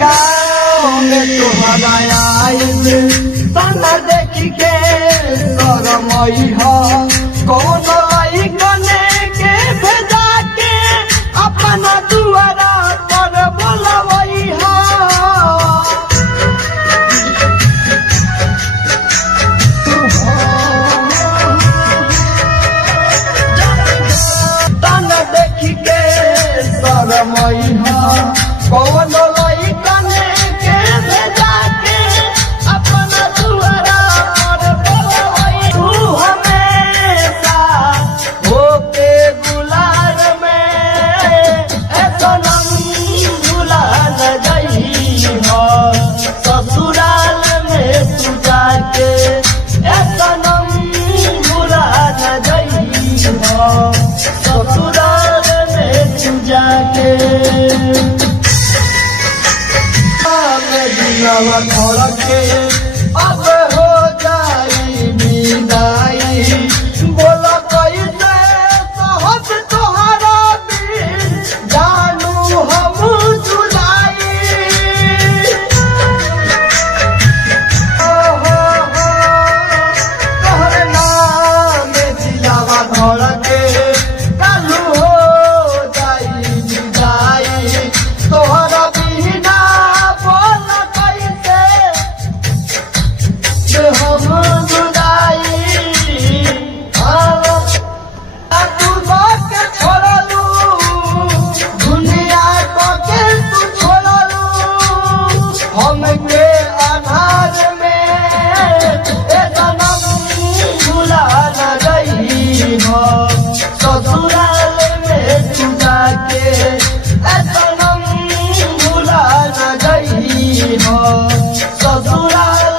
गाँव में तुम्हारा आइल तना देख के शरमई हो कौन कने के भेजा के अपना दुआरा पर बोलवई हो तना देख के शरमई हो कौन कने के भेजा के अपना दुआरा पर बोलवई तू हमेशा होके गुलार में सनम भुला न जाई हो ससुराल में तू जाके सनम भुला न जाई हो ससुराल में तू जाके छोड़ के अब हो जाई विदाई बोला कैसे सहज तोहरा बिन जानू हम जुदाई तोहर नाम दिलावा धड़ के कालू हो जाई विदाई तोहरा बिना बोल हम जुदाई तू के छोड़लू दुनिया को के तू छोड़लू हमके आधार में सनम भुला न गई हो ससुराल में तू जाके सनम भुला न गई हो ससुराल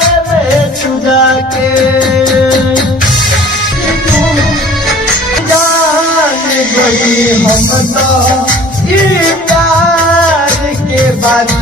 के जान गई हम तो प्यार के बारे